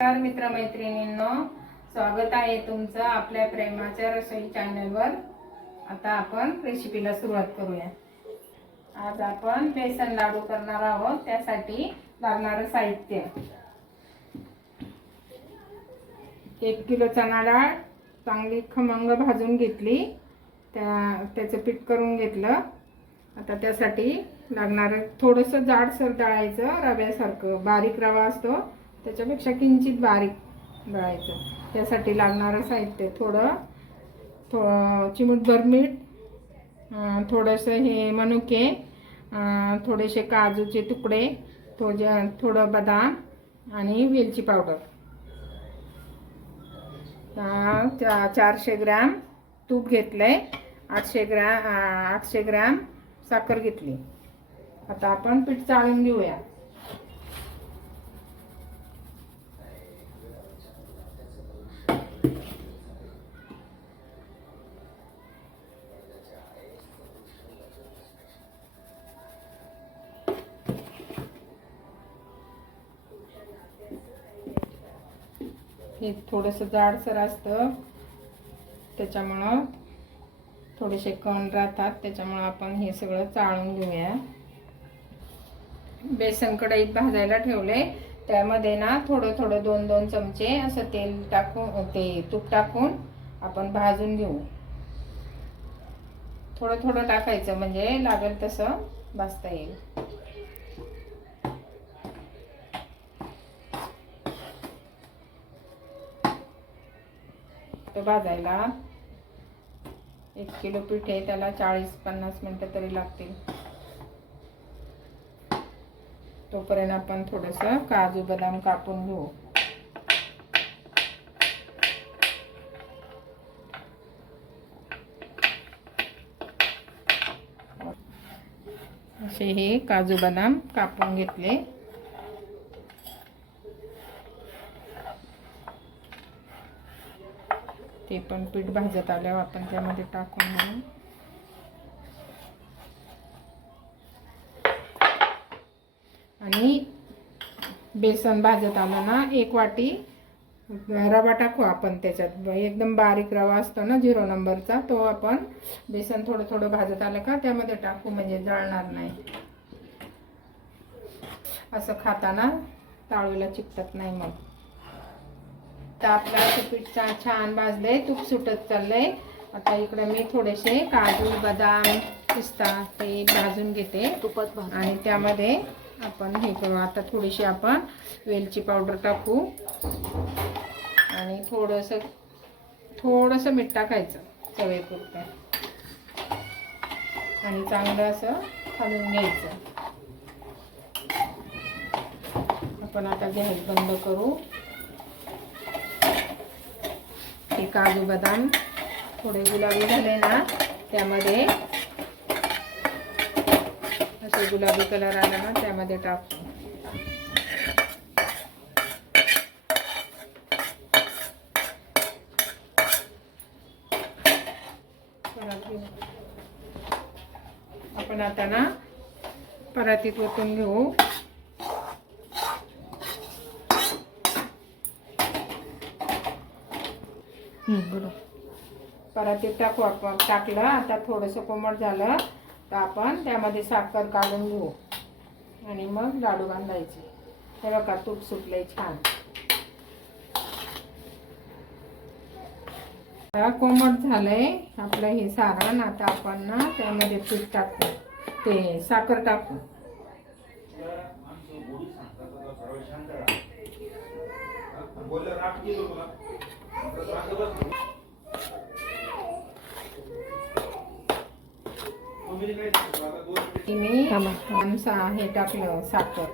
नमस्कार मित्रमैत्रिणींनो स्वागत आहे तुमचं आपल्या प्रेमाच्या रसोई चॅनलवर आता आपण रेसिपीला सुरुवात करूया. आज आपण बेसन लाडू करणार आहोत त्यासाठी लागणारं साहित्य. एक किलो चणा डाळ चांगली खमंग भाजून घेतली. त्या त्याचं पीठ करून घेतलं. आता त्यासाठी लागणारं थोडंसं जाडसर दळायचं रव्यासारखं. बारीक रवा असतो. त्याच्यापेक्षा किंचित बारीक दळायचं त्यासाठी लागणारं साहित्य थोडं थोडं चिमूटभर मीठ थोडंसं हे मनुके थोडेसे काजूचे तुकडे थोडे थोडं बदाम आणि वेलची पावडर. चा- चारशे ग्रॅम तूप घेतलं आहे आठशे ग्रॅम आठशे ग्रॅम साखर घेतली. आता आपण पीठ चाळून घेऊया. हे थोडंसं जाडसर असतं. त्याच्यामुळं थोडेसे कण राहतात. त्याच्यामुळं आपण हे सगळं चाळून घेऊया. बेसन कढईत भाजायला ठेवले त्यामध्ये ना थोडं थोडं दोन दोन चमचे असं तेल टाकून ते तूप टाकून आपण भाजून घेऊ. थोडं थोडं टाकायचं म्हणजे लागेल तसं भाजता येईल. तो भाजायला एक किलो पीठ आहे त्याला चाळीस पन्नास मिनटं तरी लागतील. तोपर्यंत आपण थोडंसं काजू बदाम कापून घेऊ. असे हे काजू बदाम कापून घेतले. ते पण पीठ भाजत आल्यावर आपण त्यामध्ये टाकून घेऊ. आणि बेसन भाजत आलं ना एक वाटी रवा टाकू आपण त्याच्यात. एकदम बारीक रवा असतो ना झिरो नंबरचा तो आपण बेसन थोडं थोडं भाजत आलं का त्यामध्ये टाकू म्हणजे जळणार नाही. असं खाताना ताळूला चिकटत नाही मग. तर आपलं पीठ छान भाजलंय तूप सुटत चाललंय. आता इकडे मी थोडेसे काजू बदाम पिस्ता ते भाजून घेते. तुपात आणि त्यामध्ये आपण हे करू. आता थोडीशी आपण वेलची पावडर टाकू. आणि थोडंसं थोडंसं मीठ टाकायचं चवेपुरतं. आणि चांगलं असं खालून घ्यायचं. आपण आता गॅस बंद करू. हे काजू बदाम थोडे गुलाबी झाले ना त्यामध्ये असे गुलाबी कलर आला ना त्यामध्ये टाकू. आपण आता ना परातीत ओतून घेऊ. बरोबर. परातीत टाकू आपण. टाकलं आता थोडंसं कोमट झालं. तर आपण त्यामध्ये साखर काढून घेऊ. आणि मग लाडू बांधायचे. हे बघा तूप सुटले छान. कोमट झालंय आपलं हे सारण. आता आपण ना त्यामध्ये पीठ टाकू. ते साखर टाकू. मी थांबा. हे टाकलं साखर.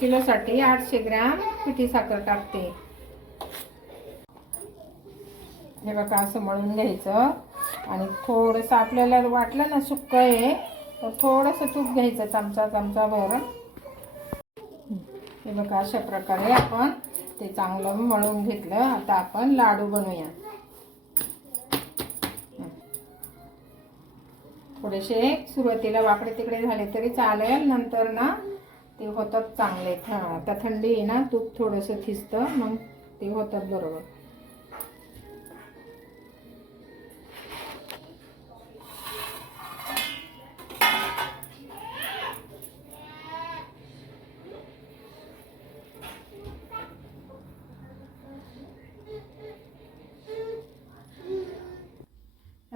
किलोसाठी आठशे ग्रॅम पिठी साखर टाकते. हे बघा असं मळून घ्यायचं. आणि थोडंसं आपल्याला वाटलं ना सुक्क आहे तर थोडंसं तूप घ्यायचं चमचा चमचा भर हे बघा अशा प्रकारे आपण ते चांगलं मळून घेतलं. आता आपण लाडू बनवूया. थोडेसे सुरुवातीला वाकडे तिकडे झाले तरी चालेल नंतर ना ते होतात चांगले. हां आता थंडी आहे ना तूप थोडंसं थिजतं मग ते होतात बरोबर.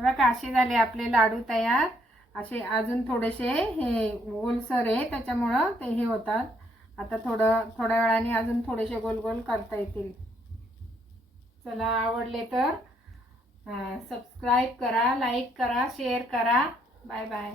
बघा असे झाले आपले लाडू तयार. असे अजून थोडेसे हे ओलसर आहे त्याच्यामुळं ते हे होतात. आता थोडं थोड्या वेळाने अजून थोडेसे गोल गोल करता येतील. चला आवडले तर सबस्क्राईब करा लाईक करा शेअर करा. Bye bye